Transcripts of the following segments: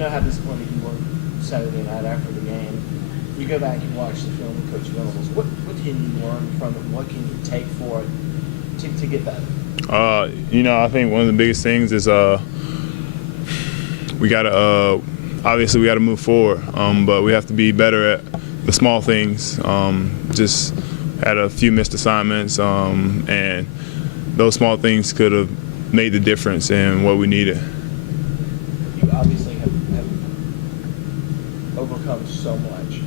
know how disappointed you were Saturday night after the game. You go back and watch the film with Coach Venables. What can you learn from it? What can you take for it to get better? I think one of the biggest things is we got to obviously we got to move forward, but we have to be better at the small things. Just had a few missed assignments, and those small things could have made the difference in what we needed. You obviously have overcome so much.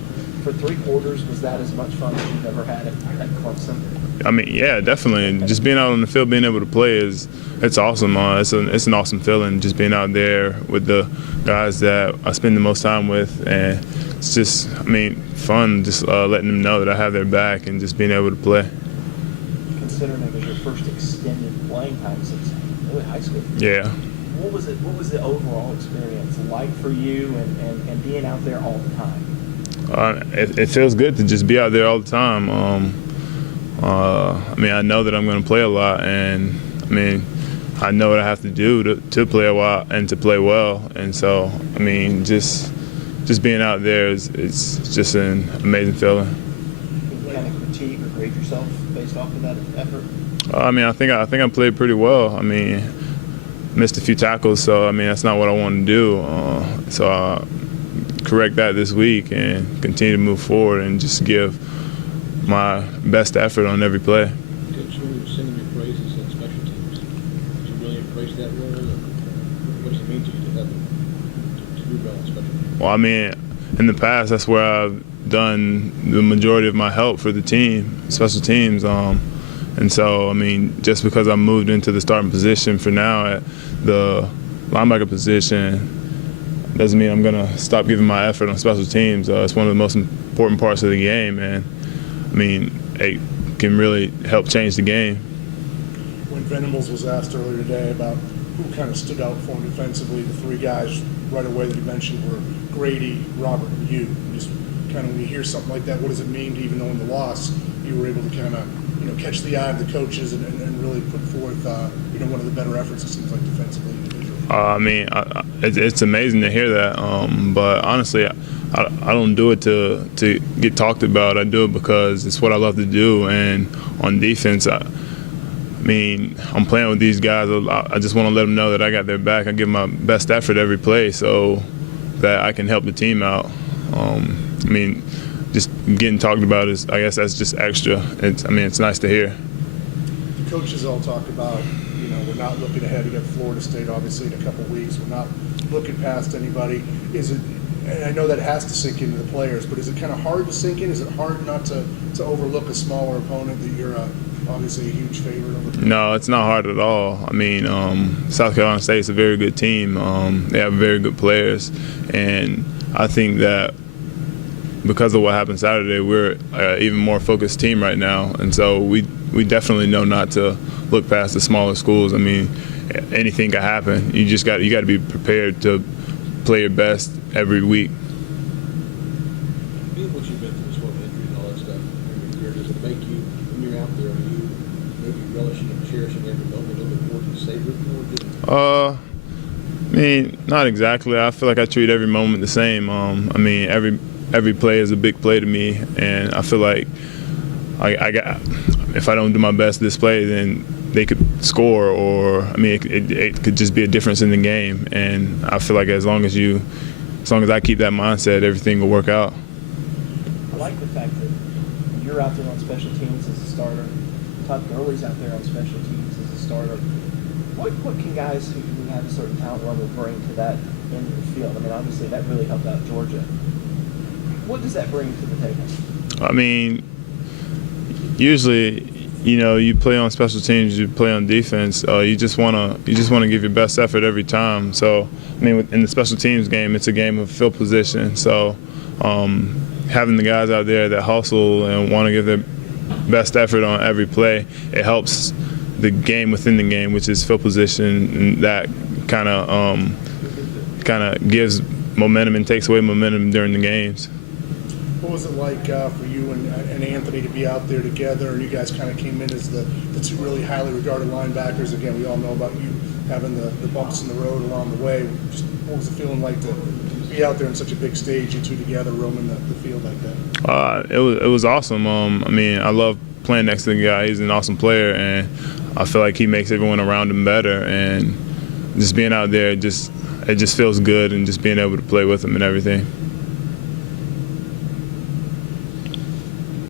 For 3 quarters, was that as much fun as you've ever had at Clemson? I mean, yeah, definitely. And just being out on the field, being able to play it's awesome. It's an awesome feeling, just being out there with the guys that I spend the most time with, and it's just, fun. Just letting them know that I have their back and just being able to play. Considering it was your first extended playing time since really high school. Yeah. What was the overall experience like for you and being out there all the time? It feels good to just be out there all the time. I know that I'm going to play a lot, and I know what I have to do to play a while and to play well. And so, just being out there it's just an amazing feeling. Can you kind of critique or grade yourself based off of that effort? I think I played pretty well. Missed a few tackles, so that's not what I want to do. So I'll correct that this week and continue to move forward and just give my best effort on every play. Coach, when you were singing your praises on special teams, did you really embrace that role? Or what does it mean to you to have to do well on special teams? Well, in the past, that's where I've done the majority of my help for the team, special teams. And so, just because I moved into the starting position for now at the linebacker position doesn't mean I'm going to stop giving my effort on special teams. It's one of the most important parts of the game, and it can really help change the game. When Venables was asked earlier today about who kind of stood out for him defensively, the 3 guys right away that he mentioned were Grady, Robert, and you. Just kind of when you hear something like that, what does it mean to, even though in the loss you were able to kind of catch the eye of the coaches and really put forth one of the better efforts, it seems like, defensively? It's amazing to hear that, but honestly, I don't do it to get talked about. I do it because it's what I love to do, and on defense, I'm playing with these guys. I just want to let them know that I got their back. I give my best effort every play so that I can help the team out. Just getting talked about is, I guess that's just extra. It's nice to hear. The coaches all talk about, we're not looking ahead. We got Florida State, obviously, in a couple weeks. We're not looking past anybody. Is it? And I know that has to sink into the players, but is it kind of hard to sink in? Is it hard not to overlook a smaller opponent that you're obviously a huge favorite over? No, it's not hard at all. South Carolina State's a very good team. They have very good players, and I think that because of what happened Saturday, we're an even more focused team right now, and so we definitely know not to look past the smaller schools. Anything can happen. You got to be prepared to play your best every week. Being what you've been through as far as injuries and all that stuff, does it make you, when you're out there, are you maybe relishing and cherishing every moment a little bit more? Do you savor it more? Not exactly. I feel like I treat every moment the same. Every play is a big play to me, and I feel like if I don't do my best this play, then they could score, or it could just be a difference in the game. And I feel like as long as I keep that mindset, everything will work out. I like the fact that you're out there on special teams as a starter. Todd Gurley's out there on special teams as a starter. What can guys who have a certain talent level bring to that end of the field? Obviously that really helped out Georgia. What does that bring to the table? Usually, you play on special teams, you play on defense. You just wanna give your best effort every time. So, in the special teams game, it's a game of field position. So, having the guys out there that hustle and want to give their best effort on every play, it helps the game within the game, which is field position, and that kind of gives momentum and takes away momentum during the games. What was it like for you and Anthony to be out there together, and you guys kind of came in as the 2 really highly regarded linebackers? Again, we all know about you having the bumps in the road along the way. Just what was it feeling like to be out there on such a big stage, you two together roaming the field like that? It was awesome. I mean, I love playing next to the guy. He's an awesome player, and I feel like he makes everyone around him better. And just being out there, it just feels good, and just being able to play with him and everything.